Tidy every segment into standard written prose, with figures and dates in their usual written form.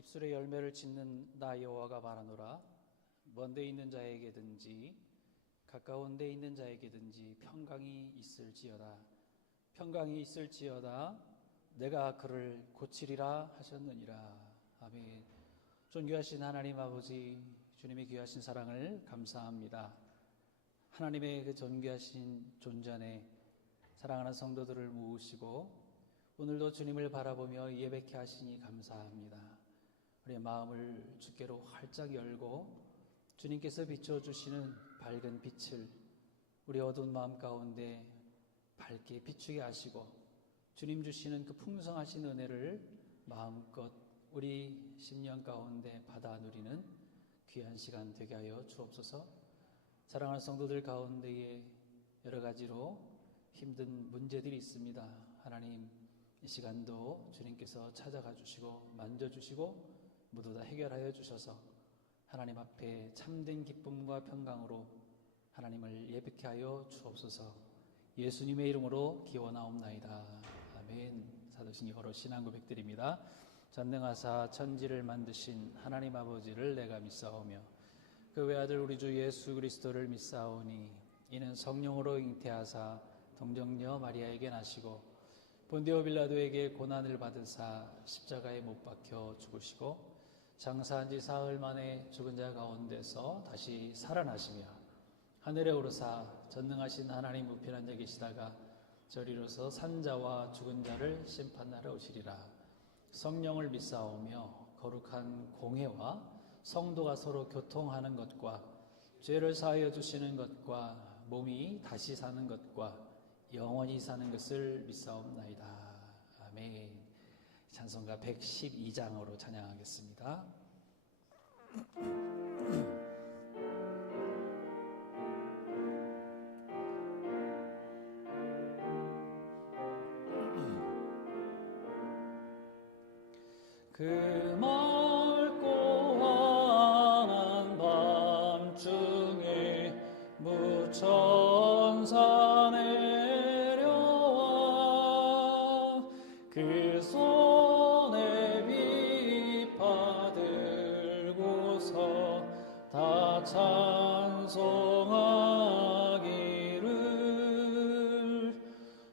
입술에 열매를 짓는 나 여호와가 말하노라. 먼데 있는 자에게든지 가까운 데 있는 자에게든지 평강이 있을지어다. 평강이 있을지어다. 내가 그를 고치리라 하셨느니라. 아멘. 존귀하신 하나님 아버지, 주님의 귀하신 사랑을 감사합니다. 하나님의 그 존귀하신 존재 안에 사랑하는 성도들을 모으시고 오늘도 주님을 바라보며 예배케 하시니 감사합니다. 우리의 마음을 주께로 활짝 열고 주님께서 비춰주시는 밝은 빛을 우리 어두운 마음 가운데 밝게 비추게 하시고 주님 주시는 그 풍성하신 은혜를 마음껏 우리 심령 가운데 받아 누리는 귀한 시간 되게 하여 주옵소서. 사랑하는 성도들 가운데에 여러 가지로 힘든 문제들이 있습니다. 하나님, 이 시간도 주님께서 찾아가 주시고 만져주시고 모두 다 해결하여 주셔서 하나님 앞에 참된 기쁨과 평강으로 하나님을 예배케 하여 주옵소서. 예수님의 이름으로 기원하옵나이다. 아멘. 사도신 여러 신앙 고백드립니다. 전능하사 천지를 만드신 하나님 아버지를 내가 믿사오며 그 외아들 우리 주 예수 그리스도를 믿사오니 이는 성령으로 잉태하사 동정녀 마리아에게 나시고 본디오 빌라도에게 고난을 받으사 십자가에 못 박혀 죽으시고 장사한 지 사흘 만에 죽은 자 가운데서 다시 살아나시며 하늘에 오르사 전능하신 하나님 우편한 자 계시다가 저리로서 산 자와 죽은 자를 심판하러 오시리라. 성령을 믿사오며 거룩한 공회와 성도가 서로 교통하는 것과 죄를 사하여 주시는 것과 몸이 다시 사는 것과 영원히 사는 것을 믿사옵나이다. 아멘. 찬송가 112장으로 찬양하겠습니다. 그 맑고 환한 밤중에 무천사 내려와 그 손에 비파 들고서 다 찬송하기를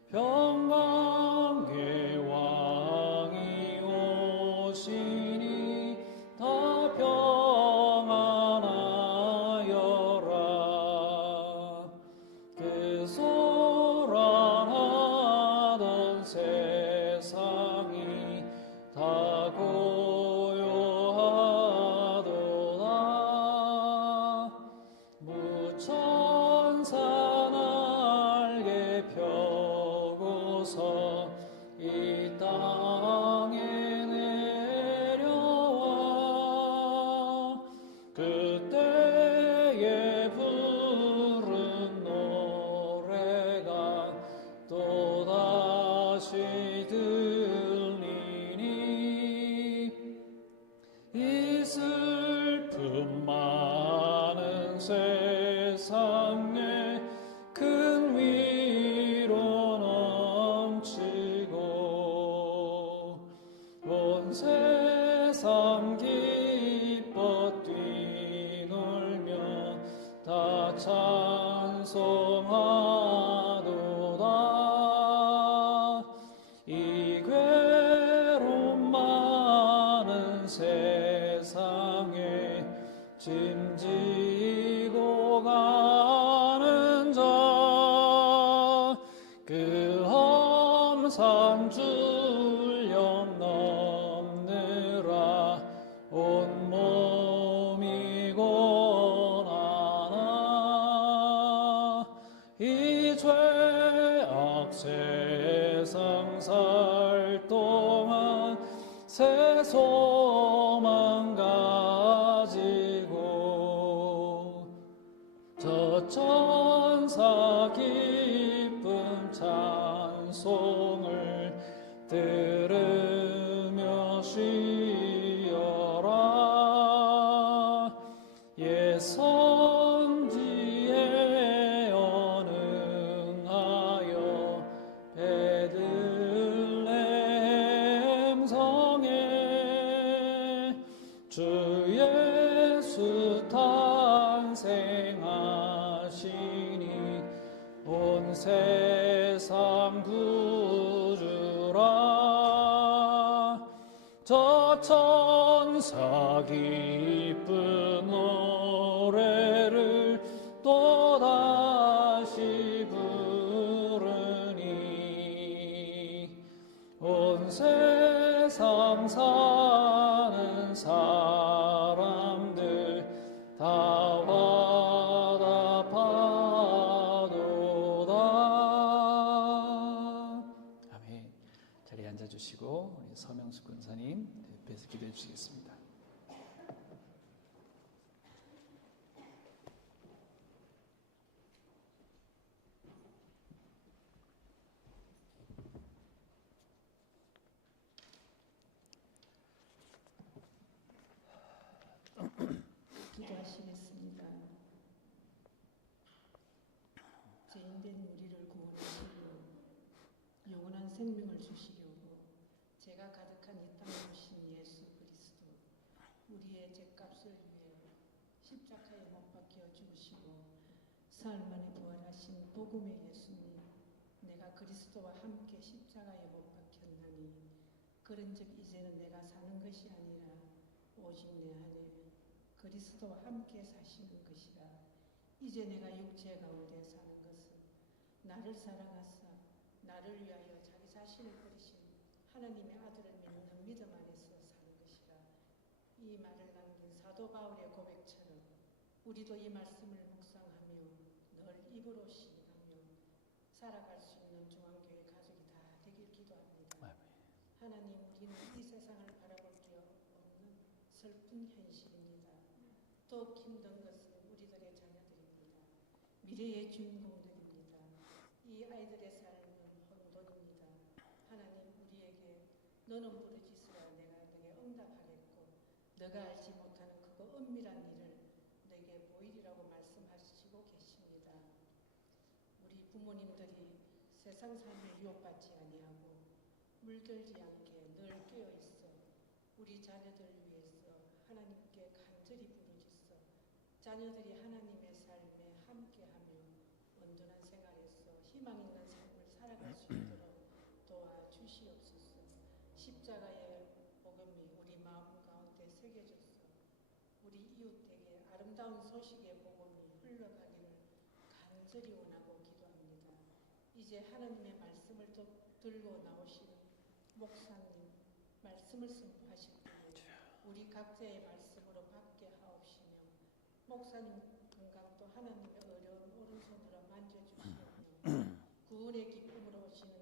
평강의 왕이 오시니 다 평안하여라. 그 소란하던 세상이 다 고요하도다. 무천사 날개 펴고서 이 땅에 내려와 그때에 부른 노래가 또다시 들리니 이 슬픔 많은 세상에 큰 위로 넘치고 온 세상 기뻐 뛰놀며 다 찬송하도다. 이 괴로움 많은 세상에 짐지고 가는 자 그 험산 줄려 넘느라 온몸이 고난하나 이 죄악 세상 살 동안 새 소망 가지고 저 천사 기쁨 찬송을 들으며 쉬어라. 옛 선지에 언응하여 베들레헴 성에 저 천사 기쁜 노래를 또다시 부르니 온 세상 사는 사람들 다 화답하도다. 아멘. 자리에 앉아주시고 우리 서명숙 권사님 옆에서 기도해 주시겠습니다. 기도하시겠습니다. 죄인된 우리를 구원하시고 영원한 생명을 주시려고 죄가 가득한 이 땅에 오신 예수 그리스도, 우리의 죄값을 위해 십자가에 못 박혀 죽으시고 사흘 만에 부활하신 복음의 예수님, 내가 그리스도와 함께 십자가에 못 박혔나니 그런즉 이제는 내가 사는 것이 아니라 오직 내 안에 그리스도와 함께 사시는 것이라. 이제 내가 육체 가운데 사는 것은 나를 사랑하사 나를 위하여 자기 자신을 버리신 하나님의 아들을 믿는 믿음 안에서 사는 것이라. 이 말을 남긴 사도 바울의 고백처럼 우리도 이 말씀을 묵상하며 늘 입으로 시인하며 살아갈 수 있는 중앙교회 가족이 다 되길 기도합니다. 하나님, 우리는 이 세상을 바라볼 게 없는 슬픈 현실입니다. 또 힘든 것은 우리들의 자녀들입니다. 미래의 주인공들입니다. 이 아이들의 삶은 혼돈입니다. 하나님, 우리에게 너는 부르짖으라 내가 너에게 응답하겠고 너가 알지 못하는 그거 은밀한 일을 너에게 보이리라고 말씀하시고 계십니다. 우리 부모님들이 세상 삶을 유혹받지 아니하고 물들지 않게 늘 깨어 있어 우리 자녀들 위해서 하나님께 간절히 부르짖어 자녀들이 하나님의 삶에 함께하며 온전한 생활에서 희망 있는 삶을 살아갈 수 있도록 도와주시옵소서. 십자가의 복음이 우리 마음 가운데 새겨져서 우리 이웃에게 아름다운 소식의 복음이 흘러가기를 간절히 원하고 기도합니다. 이제 하나님의 말씀을 들고 나오시는 목사님, 말씀을 선포하실 때에 우리 각자의 말씀으로 받게 하옵시며 목사님 건강도 하나님의 어려운 오른손으로 만져주시오며 구원의 기쁨으로 오시는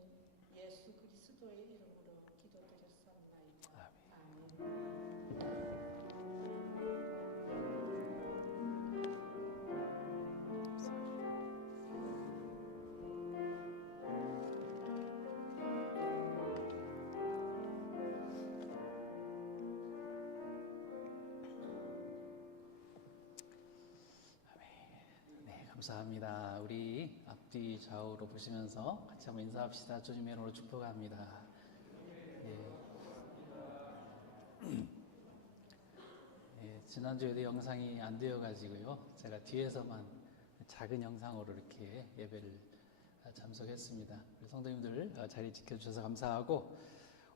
예수 그리스도의 이름으로 기도드렸사옵나이다. 아멘. 감사합니다. 우리 앞뒤 좌우로 보시면서 같이 한번 인사합시다. 주님의 이름으로 축복합니다. 지난주에도 영상이 안 되어가지고요. 제가 뒤에서만 작은 영상으로 이렇게 예배를 참석했습니다. 성도님들 자리 지켜주셔서 감사하고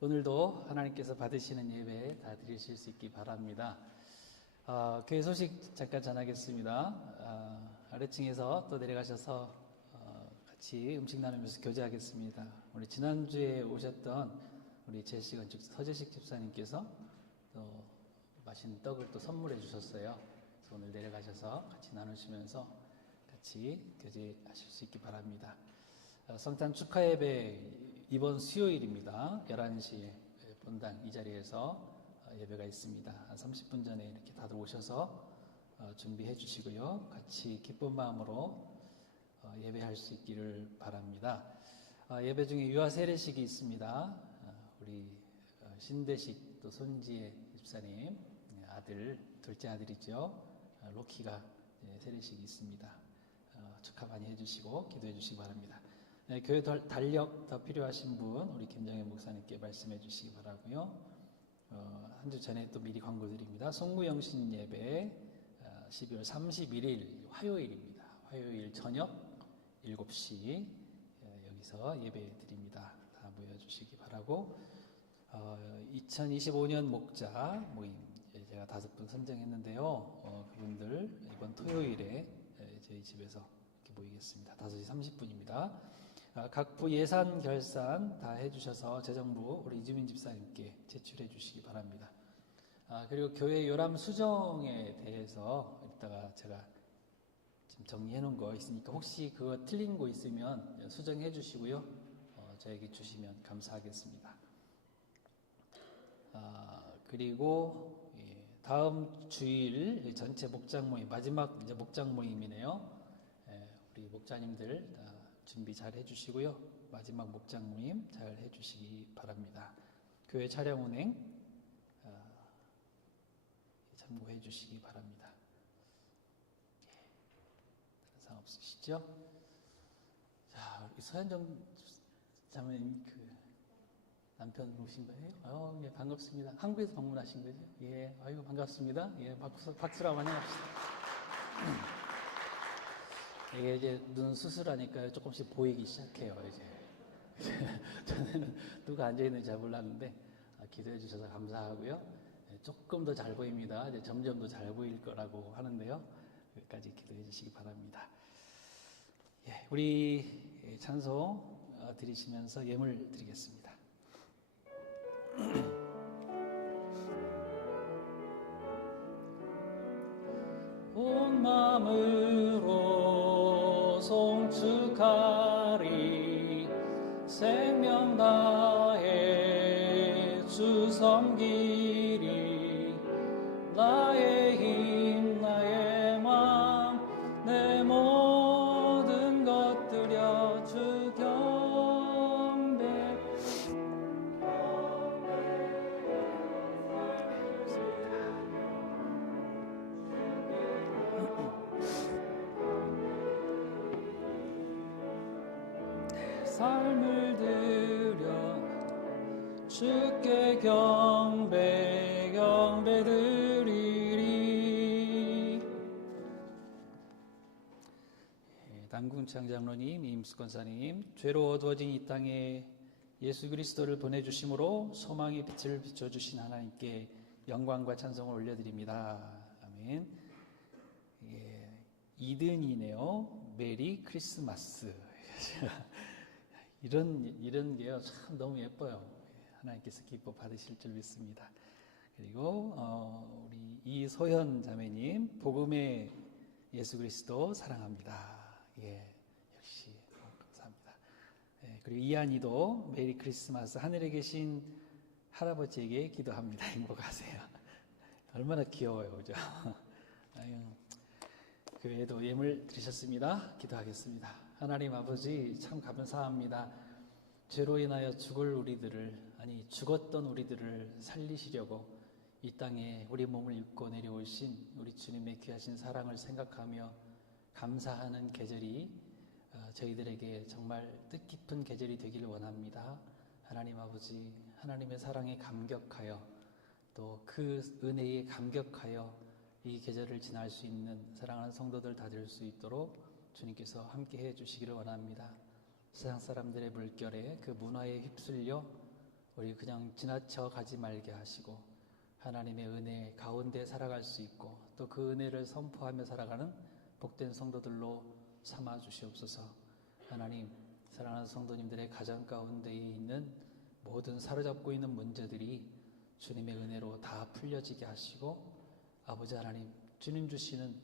오늘도 하나님께서 받으시는 예배 다 드리실 수 있기 바랍니다. 교회 소식 잠깐 전하겠습니다. 아래층에서 또 내려가셔서 같이 음식 나누면서 교제하겠습니다. 우리 지난주에 오셨던 우리 제시건 즉 서재식 집사님께서 또 맛있는 떡을 또 선물해 주셨어요. 그래서 오늘 내려가셔서 같이 나누시면서 같이 교제하실 수 있기 바랍니다. 성탄 축하 예배 이번 수요일입니다. 11시에 본당 이 자리에서 예배가 있습니다. 한 30분 전에 이렇게 다들 오셔서 준비해 주시고요. 같이 기쁜 마음으로 예배할 수 있기를 바랍니다. 예배 중에 유아 세례식이 있습니다. 우리 신대식 또 손지혜 집사님 아들, 둘째 아들이죠. 로키가 세례식이 있습니다. 축하 많이 해주시고 기도해 주시기 바랍니다. 교회 달력 더 필요하신 분 우리 김정현 목사님께 말씀해 주시기 바라고요. 한 주 전에 또 미리 광고 드립니다. 송구영신 예배 12월 31일 화요일입니다. 화요일 저녁 7시 여기서 예배 드립니다. 다 모여주시기 바라고 2025년 목자 모임 제가 5분 선정했는데요. 그분들 이번 토요일에 저희 집에서 이렇게 모이겠습니다. 5시 30분입니다. 각 부 예산 결산 다 해주셔서 재정부 우리 이주민 집사님께 제출해 주시기 바랍니다. 그리고 교회 요람 수정에 대해서 이따가 제가 지금 정리해 놓은 거 있으니까 혹시 그거 틀린 거 있으면 수정해 주시고요. 저에게 주시면 감사하겠습니다. 그리고 다음 주일 전체 목장 모임, 마지막 이제 목장 모임이네요. 우리 목자님들 다 준비 잘 해주시고요. 마지막 목장 모임 잘 해주시기 바랍니다. 교회 차량 운행 참고해 주시기 바랍니다. 다른 사항 없으시죠? 자, 우리 서현정 자매님 남편 오신 거예요? 예, 반갑습니다. 한국에서 방문하신 거죠? 예, 아이고 반갑습니다. 예, 박수로 한번 해봅시다. 이게 이제 눈 수술하니까 조금씩 보이기 시작해요, 이제. 전에는 누가 앉아있는지 잘 몰랐는데, 기도해 주셔서 감사하고요. 예, 조금 더 잘 보입니다. 이제 점점 더 잘 보일 거라고 하는데요. 여기까지 기도해 주시기 바랍니다. 예, 우리 찬송 드리시면서 예물 드리겠습니다. 온 마음으로 송축하리 생명 다해 주 섬기리 나의 힘 나의 맘 내 모든 것 드려 주 경배 삶을 드려 주께 경배 드리리. 남궁창 장로님, 임수권사님, 죄로 어두워진 이 땅에 예수 그리스도를 보내주심으로 소망의 빛을 비춰주신 하나님께 영광과 찬송을 올려드립니다. 아멘. 예, 이든이네요. 메리 크리스마스. 이런 게요, 참 너무 예뻐요. 하나님께서 기뻐 받으실 줄 믿습니다. 그리고 우리 이소현 자매님, 복음의 예수 그리스도 사랑합니다. 예, 역시 감사합니다. 예, 그리고 이한이도 메리 크리스마스, 하늘에 계신 할아버지에게 기도합니다. 행복하세요. 얼마나 귀여워요, 그죠? 아유, 교회에도 예물 드리셨습니다. 기도하겠습니다. 하나님 아버지 참 감사합니다. 죄로 인하여 죽을 우리들을, 아니 죽었던 우리들을 살리시려고 이 땅에 우리 몸을 입고 내려오신 우리 주님의 귀하신 사랑을 생각하며 감사하는 계절이 저희들에게 정말 뜻깊은 계절이 되기를 원합니다. 하나님 아버지, 하나님의 사랑에 감격하여 또 그 은혜에 감격하여 이 계절을 지날 수 있는 사랑하는 성도들 다 될 수 있도록 주님께서 함께 해 주시기를 원합니다. 세상 사람들의 물결에 그 문화에 휩쓸려 우리 그냥 지나쳐 가지 말게 하시고 하나님의 은혜 가운데 살아갈 수 있고 또 그 은혜를 선포하며 살아가는 복된 성도들로 삼아 주시옵소서. 하나님, 사랑하는 성도님들의 가정 가운데에 있는 모든 사로잡고 있는 문제들이 주님의 은혜로 다 풀려지게 하시고 아버지 하나님, 주님 주시는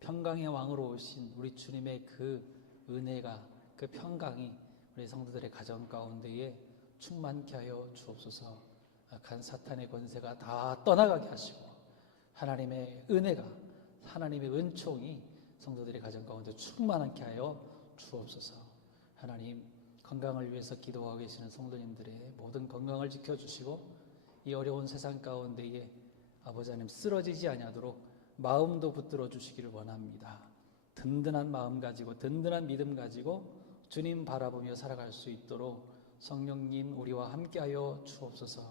평강의 왕으로 오신 우리 주님의 그 은혜가, 그 평강이 우리 성도들의 가정 가운데에 충만케 하여 주옵소서. 악한 사탄의 권세가 다 떠나가게 하시고 하나님의 은혜가, 하나님의 은총이 성도들의 가정 가운데 충만하게 하여 주옵소서. 하나님, 건강을 위해서 기도하고 계시는 성도님들의 모든 건강을 지켜주시고 이 어려운 세상 가운데에 아버지 하나님 쓰러지지 아니하도록 마음도 붙들어 주시기를 원합니다. 든든한 마음 가지고 든든한 믿음 가지고 주님 바라보며 살아갈 수 있도록 성령님 우리와 함께하여 주옵소서.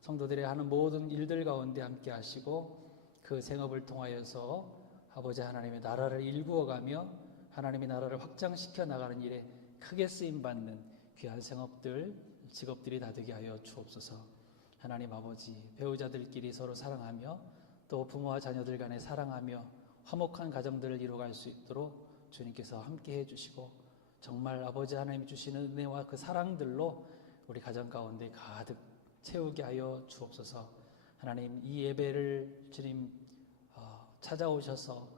성도들이 하는 모든 일들 가운데 함께 하시고 그 생업을 통하여서 아버지 하나님의 나라를 일구어가며 하나님의 나라를 확장시켜 나가는 일에 크게 쓰임받는 귀한 생업들, 직업들이 다 되게 하여 주옵소서. 하나님 아버지, 배우자들끼리 서로 사랑하며 또 부모와 자녀들 간에 사랑하며 화목한 가정들을 이루어갈 수 있도록 주님께서 함께 해주시고 정말 아버지 하나님이 주시는 은혜와 그 사랑들로 우리 가정 가운데 가득 채우게 하여 주옵소서. 하나님, 이 예배를 주님 찾아오셔서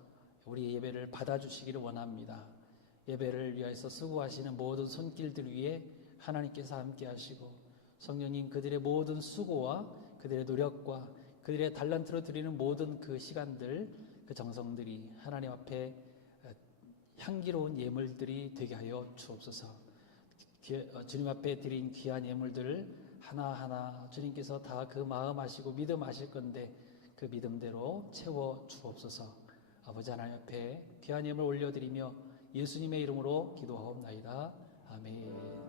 우리 예배를 받아주시기를 원합니다. 예배를 위해서 수고하시는 모든 손길들 위에 하나님께서 함께 하시고 성령님, 그들의 모든 수고와 그들의 노력과 그들의 달란트로 드리는 모든 그 시간들, 그 정성들이 하나님 앞에 향기로운 예물들이 되게 하여 주옵소서. 주님 앞에 드린 귀한 예물들을 하나하나 주님께서 다 그 마음 아시고 믿음 아실 건데 그 믿음대로 채워 주옵소서. 아버지 하나님 앞에 귀한 예물 올려드리며 예수님의 이름으로 기도하옵나이다. 아멘.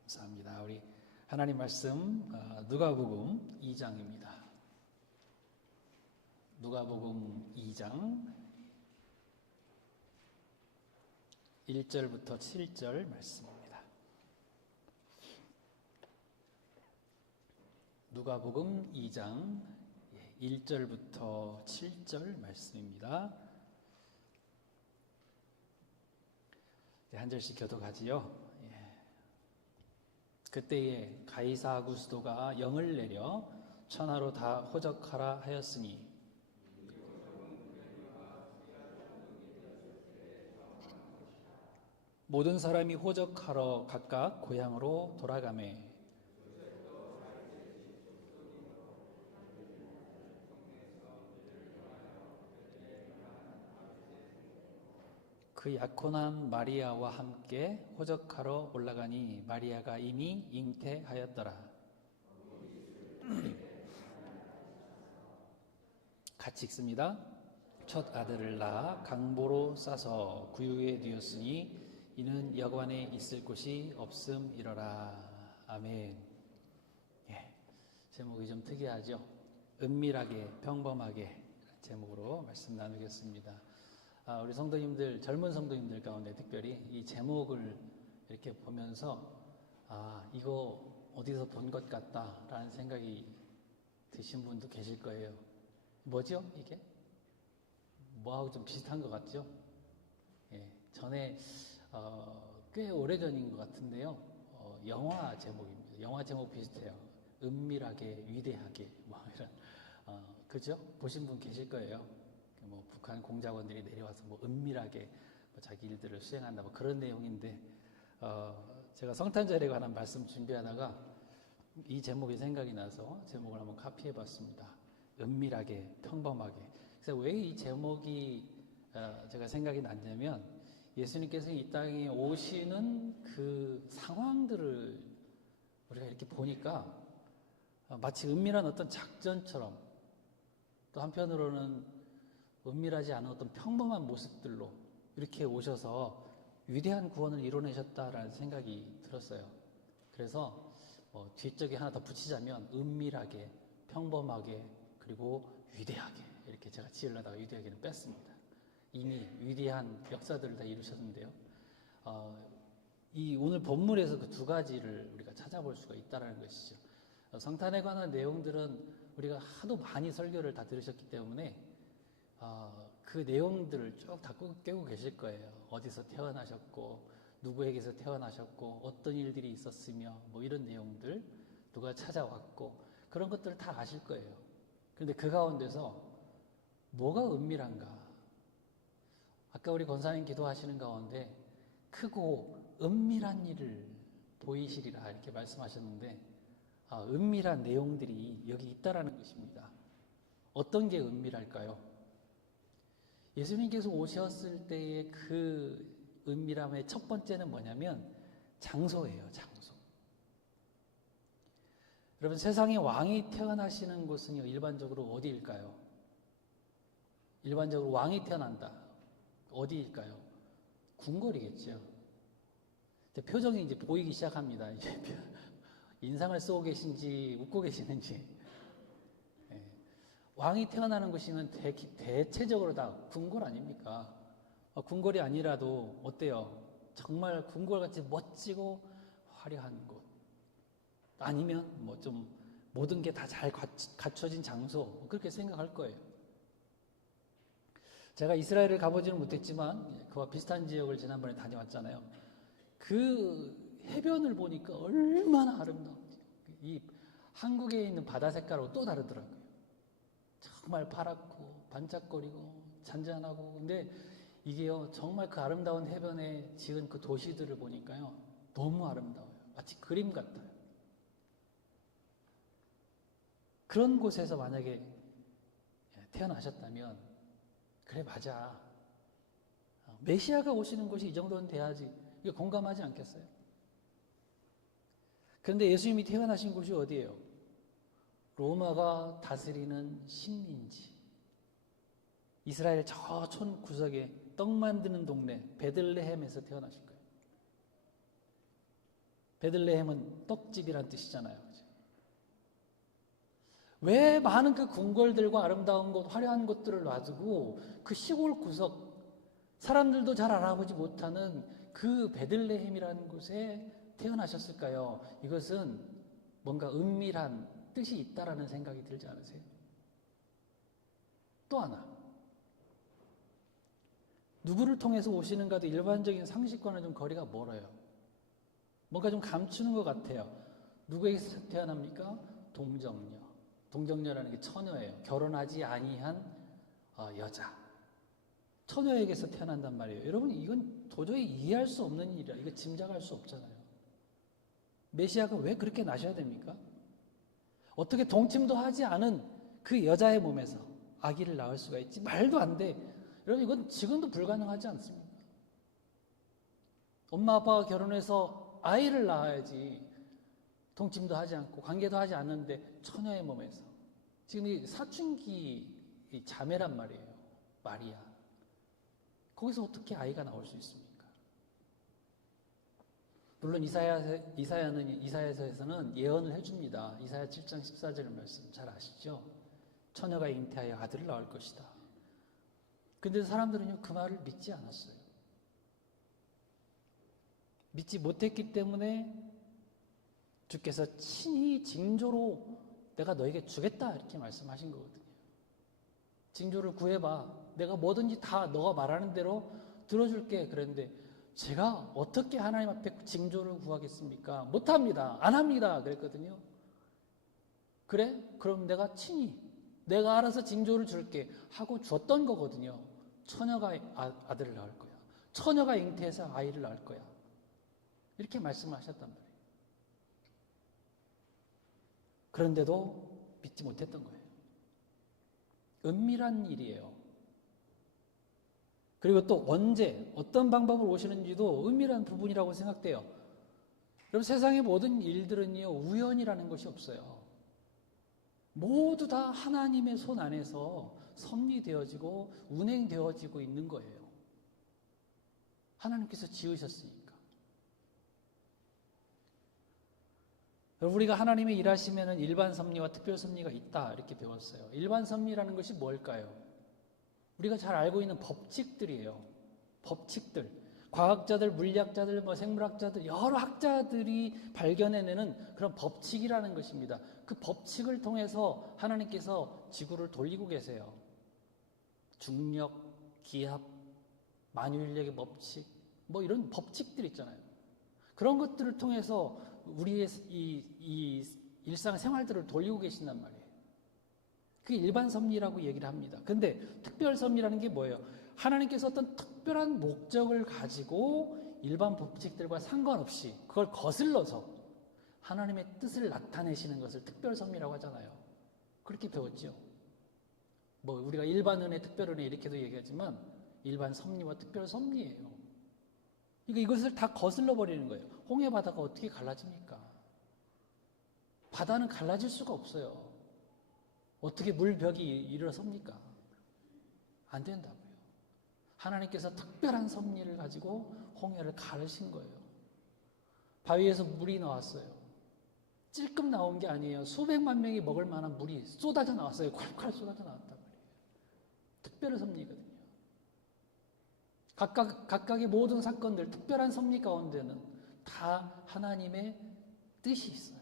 감사합니다. 우리 하나님 말씀 누가복음 2장입니다. 누가복음 2장 1절부터 7절 말씀입니다. 누가복음 2장 1절부터 7절 말씀입니다. 한 절씩 교독하지요. 그때에 가이사 아구스도가 영을 내려 천하로 다 호적하라 하였으니 모든 사람이 호적하러 각각 고향으로 돌아가매 그 약혼한 마리아와 함께 호적하러 올라가니 마리아가 이미 잉태하였더라. 같이 읽습니다. 첫 아들을 낳아 강보로 싸서 구유에 뉘었으니 이는 여관에 있을 곳이 없음이러라. 아멘. 제목이 좀 특이하죠. 은밀하게 평범하게 제목으로 말씀 나누겠습니다. 우리 성도님들, 젊은 성도님들 가운데 특별히 이 제목을 이렇게 보면서 이거 어디서 본 것 같다라는 생각이 드신 분도 계실 거예요. 뭐죠 이게? 뭐하고 좀 비슷한 것 같죠? 전에 꽤 오래전인 것 같은데요. 영화 제목입니다. 영화 제목 비슷해요. 은밀하게 위대하게 뭐 이런 그죠? 보신 분 계실 거예요. 뭐 북한 공작원들이 내려와서 뭐 은밀하게 뭐 자기 일들을 수행한다 뭐 그런 내용인데 제가 성탄절에 관한 말씀 준비하다가 이 제목이 생각이 나서 제목을 한번 카피해봤습니다. 은밀하게 평범하게. 그래서 왜 이 제목이 제가 생각이 났냐면 예수님께서 이 땅에 오시는 그 상황들을 우리가 이렇게 보니까 마치 은밀한 어떤 작전처럼 또 한편으로는 은밀하지 않은 어떤 평범한 모습들로 이렇게 오셔서 위대한 구원을 이뤄내셨다라는 생각이 들었어요. 그래서 뒷적에 하나 더 붙이자면 은밀하게, 평범하게, 그리고 위대하게 이렇게 제가 지으려다가 위대하게는 뺐습니다. 이미 위대한 역사들을 다 이루셨는데요. 이 오늘 본문에서 그 두 가지를 우리가 찾아볼 수가 있다는 것이죠. 성탄에 관한 내용들은 우리가 하도 많이 설교를 다 들으셨기 때문에 그 내용들을 쭉 다 꿰고 계실 거예요. 어디서 태어나셨고 누구에게서 태어나셨고 어떤 일들이 있었으며 뭐 이런 내용들 누가 찾아왔고 그런 것들을 다 아실 거예요. 그런데 그 가운데서 뭐가 은밀한가? 아까 우리 권사님 기도하시는 가운데 크고 은밀한 일을 보이시리라 이렇게 말씀하셨는데 은밀한 내용들이 여기 있다라는 것입니다. 어떤 게 은밀할까요? 예수님께서 오셨을 때의 그 은밀함의 첫 번째는 뭐냐면 장소예요. 장소. 여러분 세상에 왕이 태어나시는 곳은요 일반적으로 어디일까요? 일반적으로 왕이 태어난다. 어디일까요? 궁궐이겠죠. 표정이 이제 보이기 시작합니다. 이제 인상을 쓰고 계신지 웃고 계시는지. 예. 왕이 태어나는 곳이면 대체적으로 다 궁궐 아닙니까? 궁궐이 아니라도 어때요? 정말 궁궐같이 멋지고 화려한 곳. 아니면 뭐 좀 모든 게 다 잘 갖춰진 장소, 그렇게 생각할 거예요. 제가 이스라엘을 가보지는 못했지만 그와 비슷한 지역을 지난번에 다녀왔잖아요. 그 해변을 보니까 얼마나 아름다운지. 이 한국에 있는 바다 색깔하고 또 다르더라고요. 정말 파랗고 반짝거리고 잔잔하고. 근데 이게요, 정말 그 아름다운 해변에 지은 그 도시들을 보니까요, 너무 아름다워요. 마치 그림 같아요. 그런 곳에서 만약에 태어나셨다면, 그래, 맞아. 메시아가 오시는 곳이 이 정도는 돼야지. 이거 공감하지 않겠어요? 그런데 예수님이 태어나신 곳이 어디예요? 로마가 다스리는 식민지. 이스라엘 저 촌 구석에 떡 만드는 동네 베들레헴에서 태어나신 거예요. 베들레헴은 떡집이란 뜻이잖아요. 왜 많은 그 궁궐들과 아름다운 곳, 화려한 곳들을 놔두고 그 시골 구석, 사람들도 잘 알아보지 못하는 그 베들레헴이라는 곳에 태어나셨을까요? 이것은 뭔가 은밀한 뜻이 있다라는 생각이 들지 않으세요? 또 하나, 누구를 통해서 오시는가도 일반적인 상식과는 좀 거리가 멀어요. 뭔가 좀 감추는 것 같아요. 누구에게서 태어납니까? 동정녀. 동정녀라는 게 처녀예요. 결혼하지 아니한 여자. 처녀에게서 태어난단 말이에요. 여러분, 이건 도저히 이해할 수 없는 일이라. 이거 짐작할 수 없잖아요. 메시아가 왜 그렇게 나셔야 됩니까? 어떻게 동침도 하지 않은 그 여자의 몸에서 아기를 낳을 수가 있지? 말도 안 돼. 여러분, 이건 지금도 불가능하지 않습니까? 엄마 아빠가 결혼해서 아이를 낳아야지. 동침도 하지 않고 관계도 하지 않는데 처녀의 몸에서. 지금 이 사춘기 자매란 말이에요. 마리아. 거기서 어떻게 아이가 나올 수 있습니까? 물론 이사야서에서는 예언을 해줍니다. 이사야 7장 14절 말씀 잘 아시죠? 처녀가 잉태하여 아들을 낳을 것이다. 근데 사람들은요, 그 말을 믿지 않았어요. 믿지 못했기 때문에 주께서 친히 징조로 내가 너에게 주겠다 이렇게 말씀하신 거거든요. 징조를 구해봐. 내가 뭐든지 다 너가 말하는 대로 들어줄게. 그랬는데 제가 어떻게 하나님 앞에 징조를 구하겠습니까? 못합니다. 안 합니다. 그랬거든요. 그래? 그럼 내가 친히 내가 알아서 징조를 줄게 하고 줬던 거거든요. 처녀가 아들을 낳을 거야. 처녀가 잉태해서 아이를 낳을 거야. 이렇게 말씀하셨단 말이에요. 그런데도 믿지 못했던 거예요. 은밀한 일이에요. 그리고 또 언제 어떤 방법으로 오시는지도 은밀한 부분이라고 생각돼요. 여러분, 세상의 모든 일들은요, 우연이라는 것이 없어요. 모두 다 하나님의 손 안에서 섭리되어지고 운행되어지고 있는 거예요. 하나님께서 지으셨으니까. 우리가 하나님의 일하시면 일반 섭리와 특별 섭리가 있다 이렇게 배웠어요. 일반 섭리라는 것이 뭘까요? 우리가 잘 알고 있는 법칙들이에요. 법칙들. 과학자들, 물리학자들, 생물학자들, 여러 학자들이 발견해내는 그런 법칙이라는 것입니다. 그 법칙을 통해서 하나님께서 지구를 돌리고 계세요. 중력, 기압, 만유인력의 법칙, 이런 법칙들 있잖아요. 그런 것들을 통해서 우리의 이 일상생활들을 돌리고 계신단 말이에요. 그게 일반 섭리라고 얘기를 합니다. 근데 특별 섭리라는 게 뭐예요? 하나님께서 어떤 특별한 목적을 가지고 일반 법칙들과 상관없이 그걸 거슬러서 하나님의 뜻을 나타내시는 것을 특별 섭리라고 하잖아요. 그렇게 배웠죠. 우리가 일반 은혜, 특별 은혜 이렇게도 얘기하지만 일반 섭리와 특별 섭리예요. 그러니까 이것을 다 거슬러 버리는 거예요. 홍해 바다가 어떻게 갈라집니까? 바다는 갈라질 수가 없어요. 어떻게 물벽이 일어섭니까? 안 된다고요. 하나님께서 특별한 섭리를 가지고 홍해를 가르신 거예요. 바위에서 물이 나왔어요. 찔끔 나온 게 아니에요. 수백만 명이 먹을 만한 물이 쏟아져 나왔어요. 콸콸 쏟아져 나왔단 말이에요. 특별한 섭리거든요. 각각의 모든 사건들, 특별한 섭리 가운데는 다 하나님의 뜻이 있어요.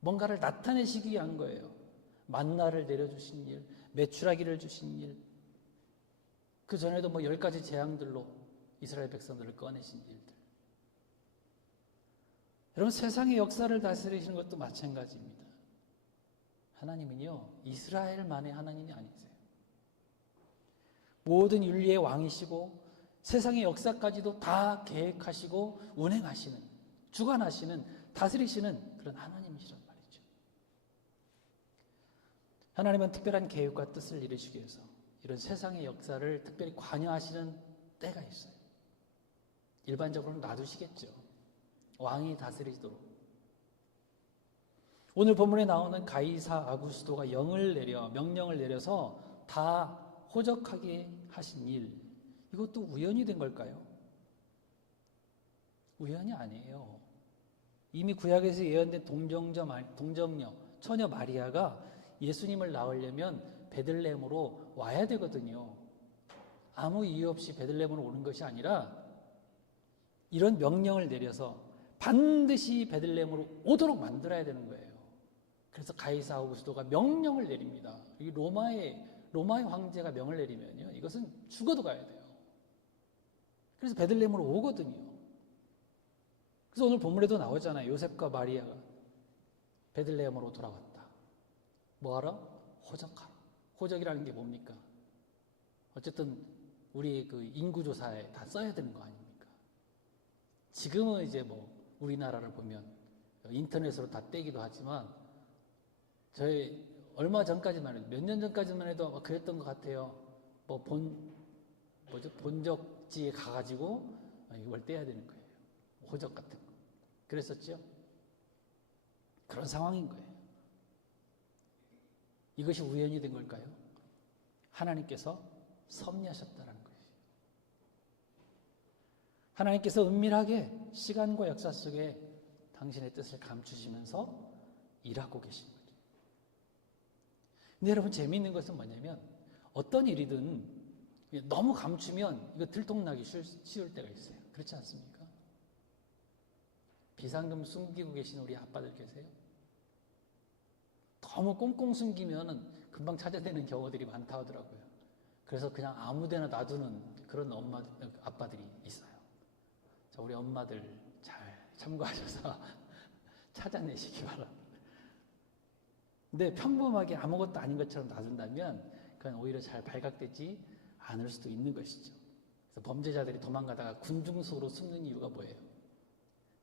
뭔가를 나타내시기 위한 거예요. 만나를 내려주신 일, 메추라기를 주신 일, 그 전에도 10가지 재앙들로 이스라엘 백성들을 꺼내신 일들. 여러분, 세상의 역사를 다스리시는 것도 마찬가지입니다. 하나님은요, 이스라엘만의 하나님이 아니세요. 모든 윤리의 왕이시고 세상의 역사까지도 다 계획하시고 운행하시는, 주관하시는, 다스리시는 그런 하나님이시란 말이죠. 하나님은 특별한 계획과 뜻을 이루시기 위해서 이런 세상의 역사를 특별히 관여하시는 때가 있어요. 일반적으로는 놔두시겠죠. 왕이 다스리도록. 오늘 본문에 나오는 가이사 아구스도가 명령을 내려서 다 호적하게 하신 일, 이것도 우연이 된 걸까요? 우연이 아니에요. 이미 구약에서 예언된 동정녀, 처녀 마리아가 예수님을 낳으려면 베들레헴으로 와야 되거든요. 아무 이유 없이 베들레헴으로 오는 것이 아니라 이런 명령을 내려서 반드시 베들레헴으로 오도록 만들어야 되는 거예요. 그래서 가이사 아우구스도가 명령을 내립니다. 이 로마의 황제가 명을 내리면요, 이것은 죽어도 가야 돼요. 그래서 베들레헴으로 오거든요. 그래서 오늘 본문에도 나오잖아요. 요셉과 마리아가 베들레헴으로 돌아왔다. 뭐하러? 호적하러. 호적이라는 게 뭡니까? 어쨌든 우리 그 인구조사에 다 써야 되는 거 아닙니까? 지금은 이제 우리나라를 보면 인터넷으로 다 떼기도 하지만 저희 얼마 전까지만 해도, 몇 년 전까지만 해도 그랬던 것 같아요. 본적지에 가가지고 이걸 떼야 되는 거예요. 호적 같은 거. 그랬었죠? 그런 상황인 거예요. 이것이 우연이 된 걸까요? 하나님께서 섭리하셨다는 것이에요. 하나님께서 은밀하게 시간과 역사 속에 당신의 뜻을 감추시면서 일하고 계신 거죠. 근데 여러분, 재미있는 것은 뭐냐면 어떤 일이든 너무 감추면 이거 들통나기 쉬울 때가 있어요. 그렇지 않습니까? 비상금 숨기고 계신 우리 아빠들 계세요? 너무 꽁꽁 숨기면 금방 찾아내는 경우들이 많다 하더라고요. 그래서 그냥 아무데나 놔두는 그런 아빠들이 있어요. 자, 우리 엄마들 잘 참고하셔서 찾아내시기 바랍니다. 근데 평범하게 아무것도 아닌 것처럼 놔둔다면 그건 오히려 잘 발각되지 않을 수도 있는 것이죠. 그래서 범죄자들이 도망가다가 군중 속으로 숨는 이유가 뭐예요?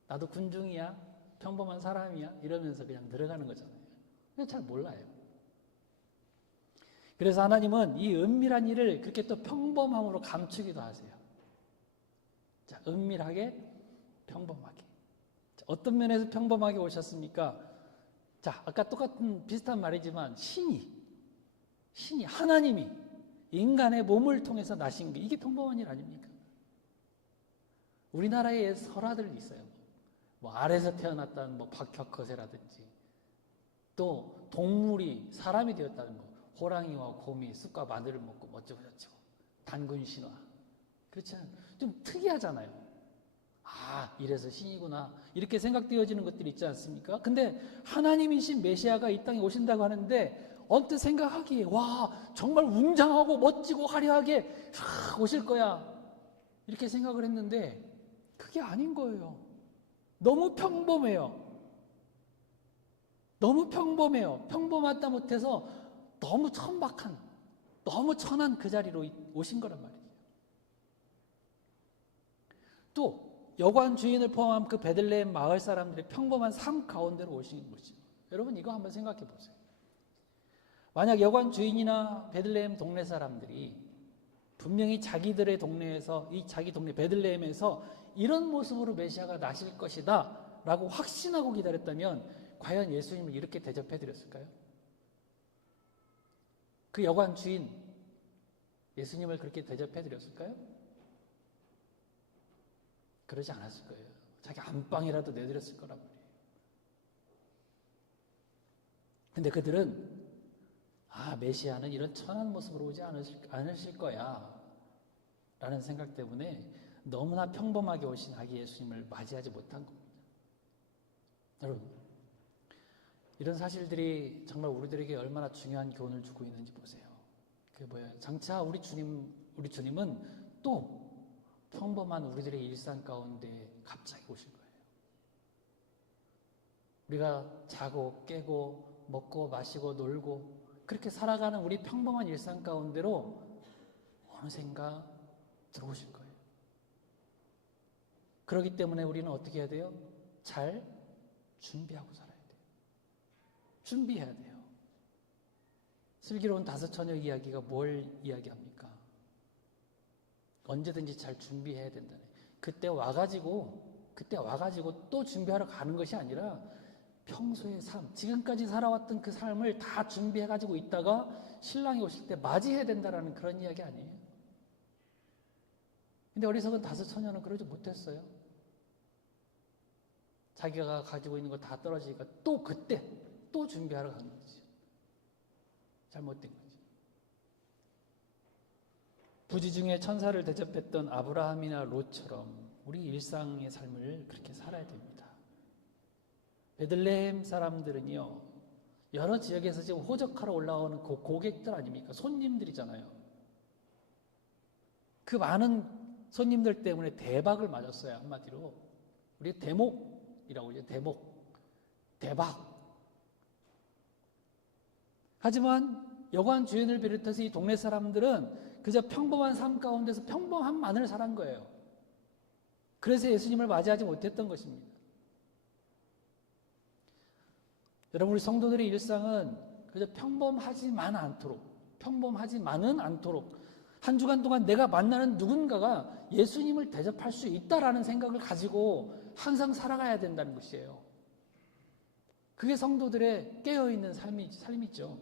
나도 군중이야, 평범한 사람이야 이러면서 그냥 들어가는 거잖아요. 그냥 잘 몰라요. 그래서 하나님은 이 은밀한 일을 그렇게 또 평범함으로 감추기도 하세요. 자, 은밀하게, 평범하게. 자, 어떤 면에서 평범하게 오셨습니까? 자, 아까 비슷한 말이지만 신이 하나님이 인간의 몸을 통해서 나신 게 이게 평범한 일 아닙니까? 우리나라에 설화들이 있어요. 알에서 태어났다는 박혁거세라든지, 또 동물이 사람이 되었다는 거, 호랑이와 곰이 쑥과 마늘을 먹고 어쩌고저쩌고, 단군 신화. 그렇지 않아요? 좀 특이하잖아요. 아, 이래서 신이구나 이렇게 생각되어지는 것들이 있지 않습니까? 근데 하나님이신 메시아가 이 땅에 오신다고 하는데 언뜻 생각하기에 와, 정말 웅장하고 멋지고 화려하게 오실 거야 이렇게 생각을 했는데 그게 아닌 거예요. 너무 평범해요. 너무 평범해요. 평범하다 못해서 너무 천박한, 너무 천한 그 자리로 오신 거란 말이에요. 또 여관 주인을 포함한 그 베들레헴 마을 사람들의 평범한 삶 가운데로 오신 거죠. 여러분, 이거 한번 생각해 보세요. 만약 여관 주인이나 베들레헴 동네 사람들이 분명히 자기들의 동네에서, 이 자기 동네 베들레헴에서 이런 모습으로 메시아가 나실 것이다 라고 확신하고 기다렸다면 과연 예수님을 이렇게 대접해 드렸을까요? 그 여관 주인 예수님을 그렇게 대접해 드렸을까요? 그러지 않았을 거예요. 자기 안방이라도 내드렸을 거란 말이에요. 근데 그들은 메시아는 이런 천한 모습으로 오지 않으실 거야 라는 생각 때문에 너무나 평범하게 오신 아기 예수님을 맞이하지 못한 겁니다. 여러분, 이런 사실들이 정말 우리들에게 얼마나 중요한 교훈을 주고 있는지 보세요. 그게 뭐예요? 장차 우리 주님은 또 평범한 우리들의 일상 가운데 갑자기 오실 거예요. 우리가 자고 깨고 먹고 마시고 놀고 그렇게 살아가는 우리 평범한 일상 가운데로 어느샌가 들어오실 거예요. 그렇기 때문에 우리는 어떻게 해야 돼요? 잘 준비하고 살아야 돼요. 준비해야 돼요. 슬기로운 다섯 처녀 이야기가 뭘 이야기합니까? 언제든지 잘 준비해야 된다네. 그때 와가지고 또 준비하러 가는 것이 아니라 평소의 삶, 지금까지 살아왔던 그 삶을 다 준비해가지고 있다가 신랑이 오실 때 맞이해야 된다라는 그런 이야기 아니에요? 근데 어리석은 다섯 처녀는 그러지 못했어요. 자기가 가지고 있는 거 다 떨어지니까 또 그때 또 준비하러 간 거지. 잘못된 거지. 부지 중에 천사를 대접했던 아브라함이나 롯처럼 우리 일상의 삶을 그렇게 살아야 됩니다. 베들레헴 사람들은요, 여러 지역에서 지금 호적하러 올라오는 고객들 아닙니까? 손님들이잖아요. 그 많은 손님들 때문에 대박을 맞았어요. 한마디로 우리 대목이라고 하죠. 대박. 하지만 여관 주인을 비롯해서 이 동네 사람들은 그저 평범한 삶 가운데서 평범함만을 살한 거예요. 그래서 예수님을 맞이하지 못했던 것입니다. 여러분, 우리 성도들의 일상은 그저 평범하지만은 않도록 한 주간 동안 내가 만나는 누군가가 예수님을 대접할 수 있다라는 생각을 가지고 항상 살아가야 된다는 것이에요. 그게 성도들의 깨어있는 삶이죠.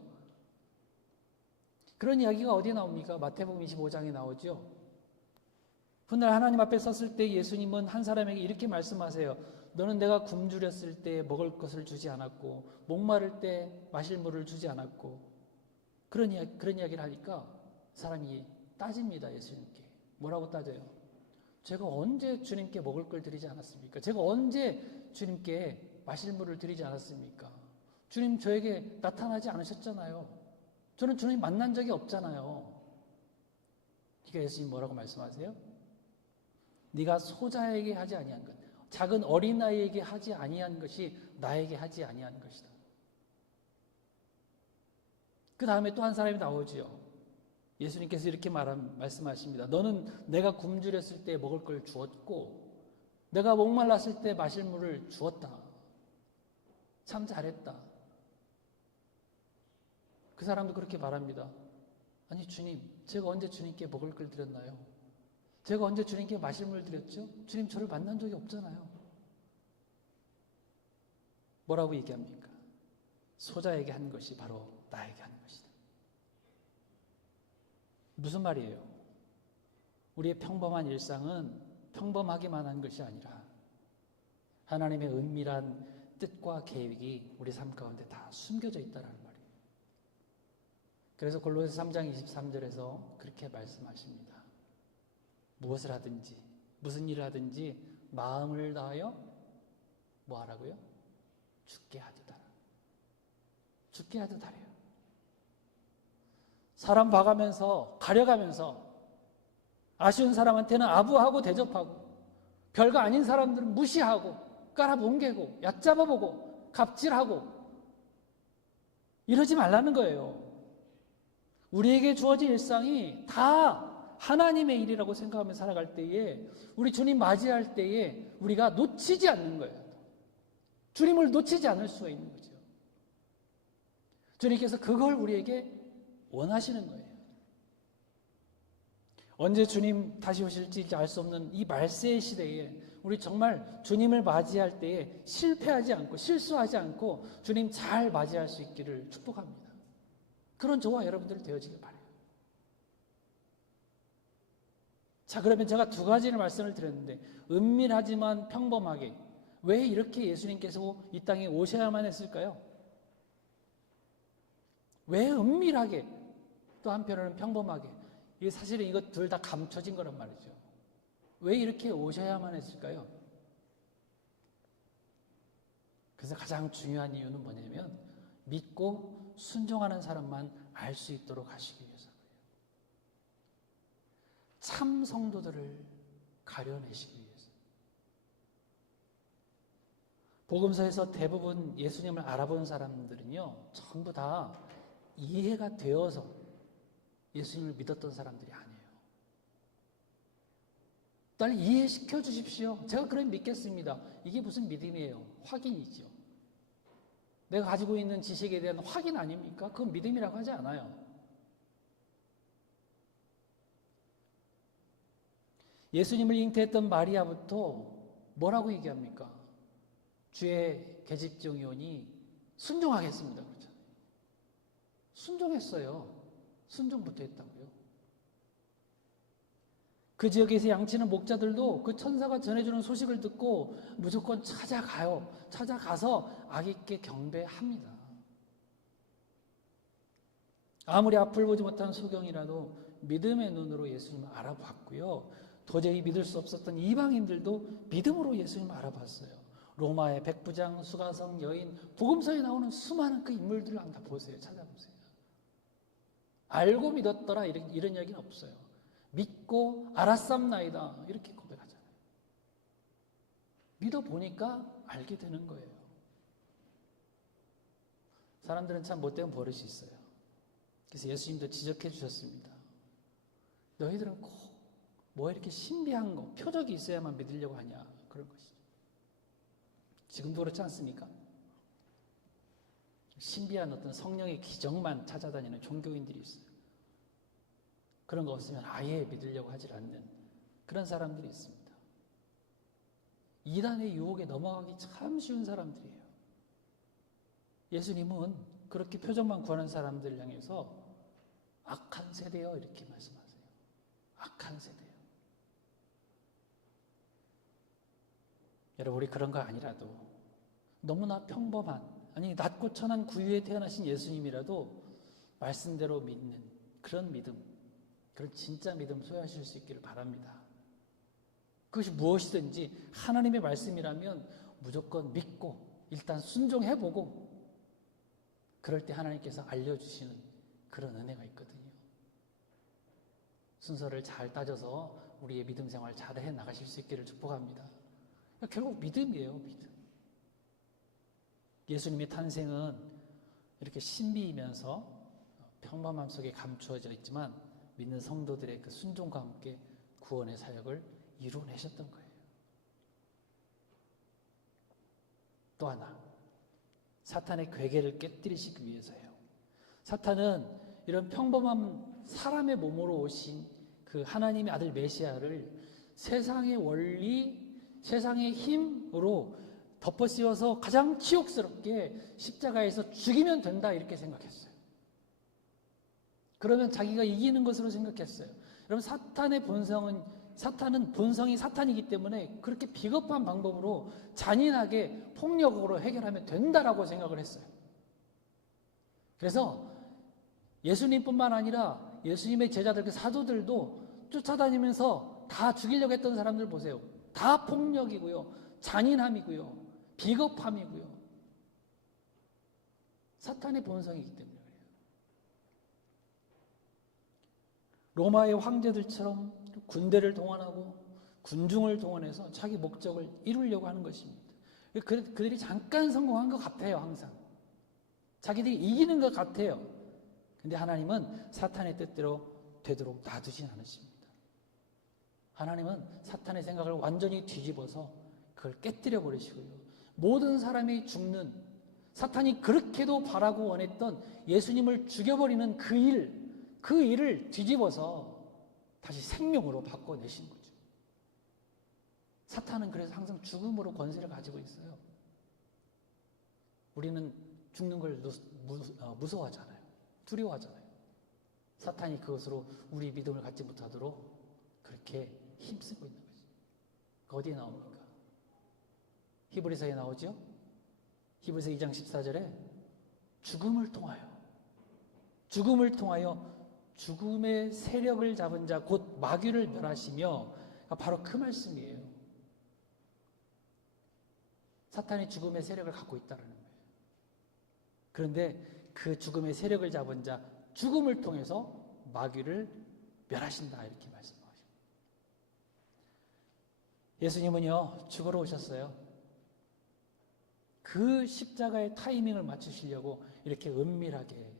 그런 이야기가 어디에 나옵니까? 마태복음 25장에 나오죠. 훗날 하나님 앞에 섰을 때 예수님은 한 사람에게 이렇게 말씀하세요. 너는 내가 굶주렸을 때 먹을 것을 주지 않았고 목마를 때 마실 물을 주지 않았고 그런 이야기를 하니까 사람이 따집니다. 예수님께. 뭐라고 따져요? 제가 언제 주님께 먹을 걸 드리지 않았습니까? 제가 언제 주님께 마실 물을 드리지 않았습니까? 주님 저에게 나타나지 않으셨잖아요. 저는 주님 만난 적이 없잖아요. 그러니까 예수님 뭐라고 말씀하세요? 네가 소자에게 하지 아니한 것, 작은 어린아이에게 하지 아니한 것이 나에게 하지 아니한 것이다. 그 다음에 또 한 사람이 나오지요. 예수님께서 이렇게 말씀하십니다. 너는 내가 굶주렸을 때 먹을 걸 주었고 내가 목말랐을 때 마실 물을 주었다. 참 잘했다. 그 사람도 그렇게 말합니다. 아니 주님, 제가 언제 주님께 먹을 걸 드렸나요? 제가 언제 주님께 마실 물 드렸죠? 주님 저를 만난 적이 없잖아요. 뭐라고 얘기합니까? 소자에게 한 것이 바로 나에게 한 것이다. 무슨 말이에요? 우리의 평범한 일상은 평범하기만 한 것이 아니라 하나님의 은밀한 뜻과 계획이 우리 삶 가운데 다 숨겨져 있다는 말이에요. 그래서 골로새 3장 23절에서 그렇게 말씀하십니다. 무엇을 하든지 무슨 일을 하든지 마음을 다하여 뭐 하라고요? 죽게 하듯 하라. 죽게 하듯 하래요. 사람 봐가면서 가려가면서 아쉬운 사람한테는 아부하고 대접하고 별거 아닌 사람들은 무시하고 깔아뭉개고 얕잡아보고 갑질하고 이러지 말라는 거예요. 우리에게 주어진 일상이 다 하나님의 일이라고 생각하며 살아갈 때에 우리 주님 맞이할 때에 우리가 놓치지 않는 거예요. 주님을 놓치지 않을 수가 있는 거죠. 주님께서 그걸 우리에게 원하시는 거예요. 언제 주님 다시 오실지 알 수 없는 이 말세의 시대에 우리 정말 주님을 맞이할 때에 실패하지 않고 실수하지 않고 주님 잘 맞이할 수 있기를 축복합니다. 그런 저와 여러분들 되어지길 바라요. 자, 그러면 제가 두 가지를 말씀을 드렸는데 은밀하지만 평범하게 왜 이렇게 예수님께서 이 땅에 오셔야만 했을까요? 왜 은밀하게, 또 한편으로는 평범하게. 이게 사실은 이것 둘 다 감춰진 거란 말이죠. 왜 이렇게 오셔야만 했을까요? 그래서 가장 중요한 이유는 뭐냐면 믿고 순종하는 사람만 알 수 있도록 하시기 위해서예요. 참 성도들을 가려내시기 위해서. 복음서에서 대부분 예수님을 알아본 사람들은요, 전부 다 이해가 되어서 예수님을 믿었던 사람들이 아니에요. 날 이해시켜 주십시오. 제가 그럼 믿겠습니다. 이게 무슨 믿음이에요? 확인이죠. 내가 가지고 있는 지식에 대한 확인 아닙니까? 그건 믿음이라고 하지 않아요. 예수님을 잉태했던 마리아부터 뭐라고 얘기합니까? 주의 계집종이 오니 순종하겠습니다. 그렇죠? 순종했어요. 순종부터 했다고요. 그 지역에서 양치는 목자들도 그 천사가 전해주는 소식을 듣고 무조건 찾아가요. 찾아가서 아기께 경배합니다. 아무리 앞을 보지 못한 소경이라도 믿음의 눈으로 예수님을 알아봤고요. 도저히 믿을 수 없었던 이방인들도 믿음으로 예수님을 알아봤어요. 로마의 백부장, 수가성, 여인, 복음서에 나오는 수많은 그 인물들을 한번 보세요. 찾아보세요. 알고 믿었더라 이런 이야기는 없어요. 믿고 알았삼나이다 이렇게 고백하잖아요. 믿어보니까 알게 되는 거예요. 사람들은 참 못된 버릇이 있어요. 그래서 예수님도 지적해 주셨습니다. 너희들은 꼭 뭐 이렇게 신비한 거, 표적이 있어야만 믿으려고 하냐 그런 것이죠. 지금도 그렇지 않습니까? 신비한 어떤 성령의 기적만 찾아다니는 종교인들이 있어요. 그런 거 없으면 아예 믿으려고 하지 않는 그런 사람들이 있습니다. 이단의 유혹에 넘어가기 참 쉬운 사람들이에요. 예수님은 그렇게 표적만 구하는 사람들 향해서 악한 세대요 이렇게 말씀하세요. 악한 세대요. 여러분 우리 그런 거 아니라도 너무나 평범한, 아니 낮고 천한 구유에 태어나신 예수님이라도 말씀대로 믿는 그런 믿음, 그런 진짜 믿음 소유하실 수 있기를 바랍니다. 그것이 무엇이든지 하나님의 말씀이라면 무조건 믿고 일단 순종해보고 그럴 때 하나님께서 알려주시는 그런 은혜가 있거든요. 순서를 잘 따져서 우리의 믿음 생활 잘 해나가실 수 있기를 축복합니다. 결국 믿음이에요. 믿음. 예수님의 탄생은 이렇게 신비이면서 평범함 속에 감추어져 있지만 믿는 성도들의 그 순종과 함께 구원의 사역을 이루어내셨던 거예요. 또 하나, 사탄의 괴계를 깨뜨리시기 위해서예요. 사탄은 이런 평범한 사람의 몸으로 오신 그 하나님의 아들 메시아를 세상의 원리, 세상의 힘으로 덮어씌워서 가장 치욕스럽게 십자가에서 죽이면 된다 이렇게 생각했어요. 그러면 자기가 이기는 것으로 생각했어요. 여러분 사탄은 본성이 사탄이기 때문에 그렇게 비겁한 방법으로 잔인하게 폭력으로 해결하면 된다라고 생각을 했어요. 그래서 예수님뿐만 아니라 예수님의 제자들 그 사도들도 쫓아다니면서 다 죽이려고 했던 사람들 보세요. 다 폭력이고요. 잔인함이고요. 비겁함이고요. 사탄의 본성이기 때문에 그래요. 로마의 황제들처럼 군대를 동원하고 군중을 동원해서 자기 목적을 이루려고 하는 것입니다. 그들이 잠깐 성공한 것 같아요. 항상 자기들이 이기는 것 같아요. 근데 하나님은 사탄의 뜻대로 되도록 놔두진 않으십니다. 하나님은 사탄의 생각을 완전히 뒤집어서 그걸 깨뜨려 버리시고요. 모든 사람이 죽는, 사탄이 그렇게도 바라고 원했던 예수님을 죽여버리는 그 일을 뒤집어서 다시 생명으로 바꿔내신 거죠. 사탄은 그래서 항상 죽음으로 권세를 가지고 있어요. 우리는 죽는 걸 무서워하잖아요. 두려워하잖아요. 사탄이 그것으로 우리 믿음을 갖지 못하도록 그렇게 힘쓰고 있는 거죠. 어디에 나옵니까? 히브리서에 나오죠? 히브리서 2장 14절에 죽음을 통하여 죽음을 통하여 죽음의 세력을 잡은 자 곧 마귀를 멸하시며, 바로 그 말씀이에요. 사탄이 죽음의 세력을 갖고 있다는 거예요. 그런데 그 죽음의 세력을 잡은 자, 죽음을 통해서 마귀를 멸하신다, 이렇게 말씀하십니다. 예수님은요, 죽으러 오셨어요. 그 십자가의 타이밍을 맞추시려고 이렇게 은밀하게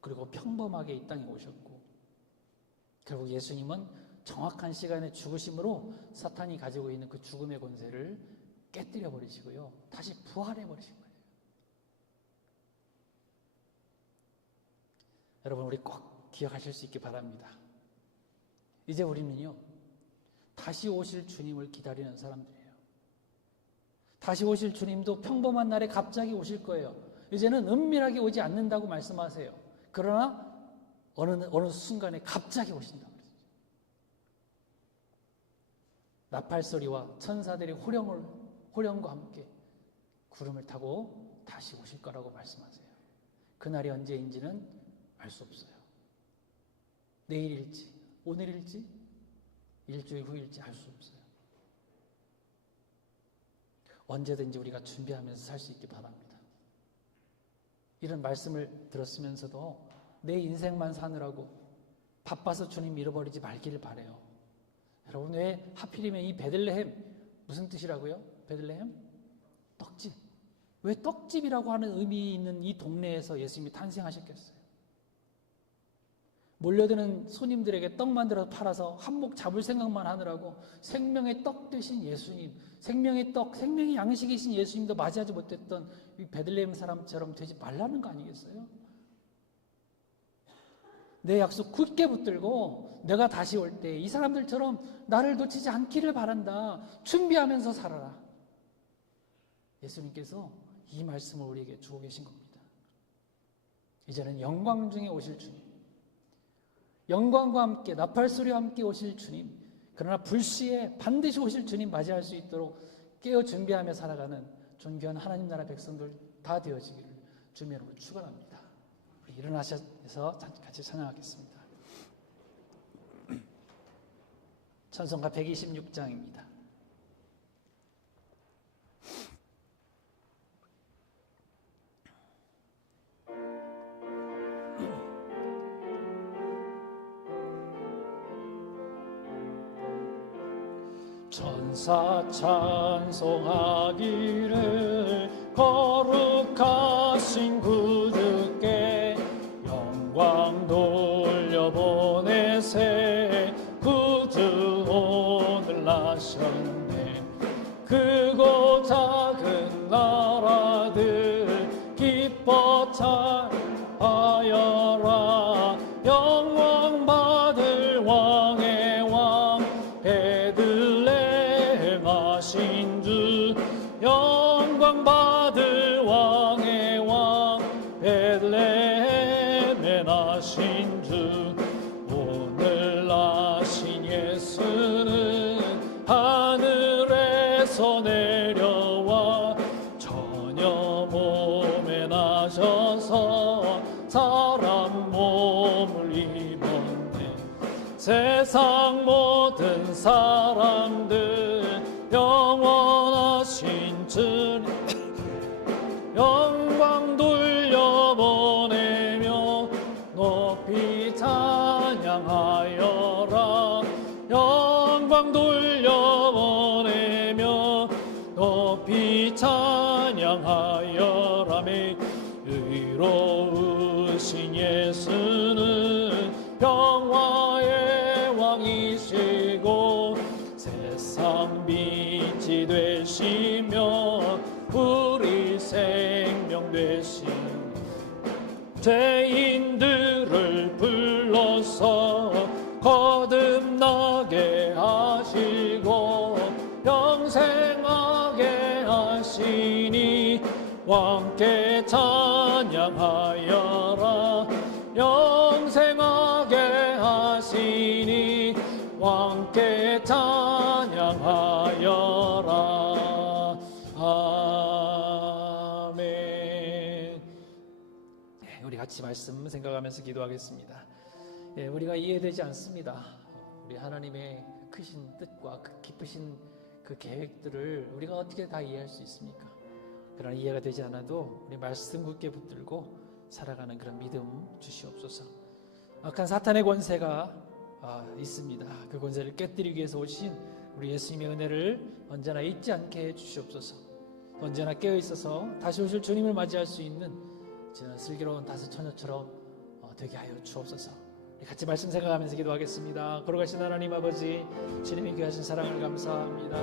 그리고 평범하게 이 땅에 오셨고, 결국 예수님은 정확한 시간에 죽으심으로 사탄이 가지고 있는 그 죽음의 권세를 깨뜨려 버리시고요, 다시 부활해 버리신 거예요. 여러분, 우리 꼭 기억하실 수 있기 바랍니다. 이제 우리는요, 다시 오실 주님을 기다리는 사람들이에요. 다시 오실 주님도 평범한 날에 갑자기 오실 거예요. 이제는 은밀하게 오지 않는다고 말씀하세요. 그러나 어느 순간에 갑자기 오신다고 그랬어요. 나팔소리와 천사들의 호령과 함께 구름을 타고 다시 오실 거라고 말씀하세요. 그날이 언제인지는 알 수 없어요. 내일일지, 오늘일지, 일주일 후일지 알 수 없어요. 언제든지 우리가 준비하면서 살 수 있기 바랍니다. 이런 말씀을 들었으면서도 내 인생만 사느라고 바빠서 주님 잃어버리지 말기를 바라요. 여러분, 왜 하필이면 이 베들레헴, 무슨 뜻이라고요? 베들레헴? 떡집. 왜 떡집이라고 하는 의미 있는 이 동네에서 예수님이 탄생하셨겠어요? 몰려드는 손님들에게 떡 만들어서 팔아서 한몫 잡을 생각만 하느라고 생명의 떡 되신 예수님, 생명의 떡, 생명의 양식이신 예수님도 맞이하지 못했던 이 베들레헴 사람처럼 되지 말라는 거 아니겠어요? 내 약속 굳게 붙들고 내가 다시 올 때 이 사람들처럼 나를 놓치지 않기를 바란다. 준비하면서 살아라. 예수님께서 이 말씀을 우리에게 주고 계신 겁니다. 이제는 영광 중에 오실 주님, 영광과 함께 나팔소리와 함께 오실 주님, 그러나 불시에 반드시 오실 주님 맞이할 수 있도록 깨어 준비하며 살아가는 존귀한 하나님 나라 백성들 다 되어지기를 주님 이름으로 축원합니다. 우리 일어나셔서 같이 찬양하겠습니다. 찬송가 126장입니다. 천사 찬송하기를 거룩하신 구주께 영광 돌려보내세. 구주 오늘 나셨네. 크고 작은 나라들 기뻐 찬하여라. 영광 받을 왕의 왕 베들레헴 하신 주, 영광 받을 왕의 왕 베들레헴에 나신 주. 오늘 나신 예수는 하늘에서 내려와 처녀 몸에 나셔서 사람 몸을 입었네. 세상 모든 사람들 영원하신 주님 영광 돌려보내며 높이 찬양하여라. 영광 돌려보내며 높이 찬양하여라. 의로우신 예수는 평화의 왕이시고 세상 빛이 되시며 우리 생명 되신 죄인들을 불러서 거듭나게 하시고 영생하게 하시니 왕께 찬양하여라. 영생하게 하시니 왕께 찬양하여라. 아멘. 우리 같이 말씀 생각하면서 기도하겠습니다. 우리가 이해되지 않습니다. 우리 하나님의 크신 뜻과 기쁘신 그 계획들을 우리가 어떻게 다 이해할 수 있습니까? 그러나 이해가 되지 않아도 우리 말씀 굳게 붙들고 살아가는 그런 믿음 주시옵소서. 악한 사탄의 권세가 있습니다. 그 권세를 깨뜨리기 위해서 오신 우리 예수님의 은혜를 언제나 잊지 않게 해 주시옵소서. 언제나 깨어 있어서 다시 오실 주님을 맞이할 수 있는 지난 슬기로운 다섯 처녀처럼 되게 하여 주옵소서. 같이 말씀 생각하면서 기도하겠습니다. 걸어가신 하나님 아버지, 주님의 귀하신 사랑을 감사합니다.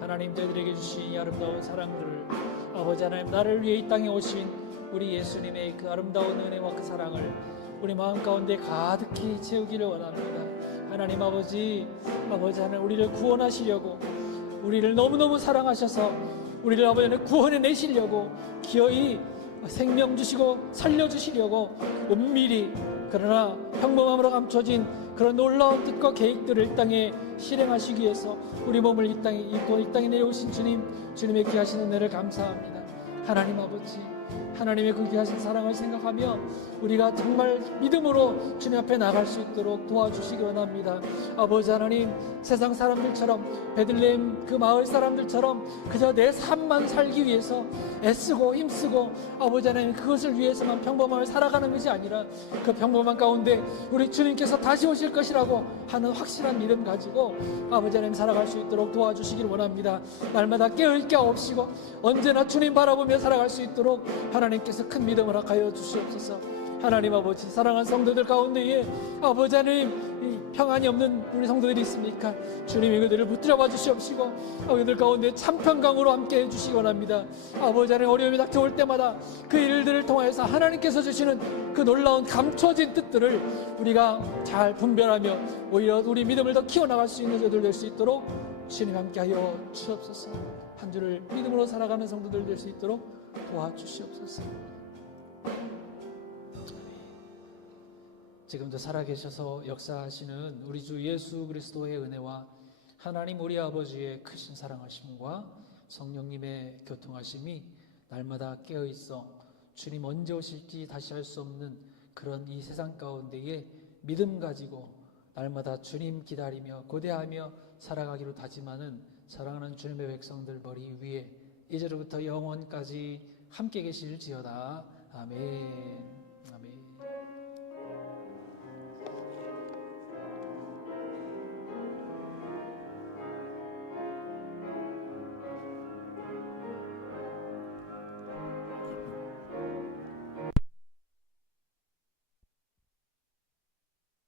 하나님, 저희들에게 주신 이 아름다운 사랑들을, 아버지 하나님, 나를 위해 이 땅에 오신 우리 예수님의 그 아름다운 은혜와 그 사랑을 우리 마음 가운데 가득히 채우기를 원합니다. 하나님 아버지 하나님, 우리를 구원하시려고, 우리를 너무너무 사랑하셔서 우리를 아버지 하나님 구원해 내시려고 기어이 생명 주시고 살려주시려고 은밀히, 그러나 평범함으로 감춰진 그런 놀라운 뜻과 계획들을 이 땅에 실행하시기 위해서 우리 몸을 이 땅에 입고 이 땅에 내려오신 주님의 귀하신 은혜를 감사합니다. 하나님 아버지, 하나님의 그 귀하신 사랑을 생각하며 우리가 정말 믿음으로 주님 앞에 나갈 수 있도록 도와주시기 원합니다. 아버지 하나님, 세상 사람들처럼, 베들레헴 그 마을 사람들처럼 그저 내 삶만 살기 위해서 애쓰고 힘쓰고, 아버지 하나님, 그것을 위해서만 평범함을 살아가는 것이 아니라 그 평범한 가운데 우리 주님께서 다시 오실 것이라고 하는 확실한 믿음 가지고 아버지 하나님 살아갈 수 있도록 도와주시기를 원합니다. 날마다 깨어있게 없이고 언제나 주님 바라보며 살아갈 수 있도록 하나님께서 큰 믿음을 허락하여 주시옵소서. 하나님 아버지, 사랑하는 성도들 가운데에 아버지 하나님, 평안이 없는 우리 성도들이 있습니까? 주님이 그들을 붙들어봐 주시옵시고 그들 가운데 참 평강으로 함께 해주시기 원합니다. 아버지 하나님, 어려움이 닥쳐올 때마다 그 일들을 통해서 하나님께서 주시는 그 놀라운 감춰진 뜻들을 우리가 잘 분별하며 오히려 우리 믿음을 더 키워나갈 수 있는 저들 될 수 있도록 주님 함께하여 주옵소서. 한 주를 믿음으로 살아가는 성도들 될 수 있도록 도와주시옵소서. 지금도 살아계셔서 역사하시는 우리 주 예수 그리스도의 은혜와 하나님 우리 아버지의 크신 사랑하심과 성령님의 교통하심이 날마다 깨어있어 주님 언제 오실지 다시 알 수 없는 그런 이 세상 가운데에 믿음 가지고 날마다 주님 기다리며 고대하며 살아가기로 다짐하는 사랑하는 주님의 백성들 머리 위에 이제로부터 영원까지 함께 계실지어다. 아멘. 아멘.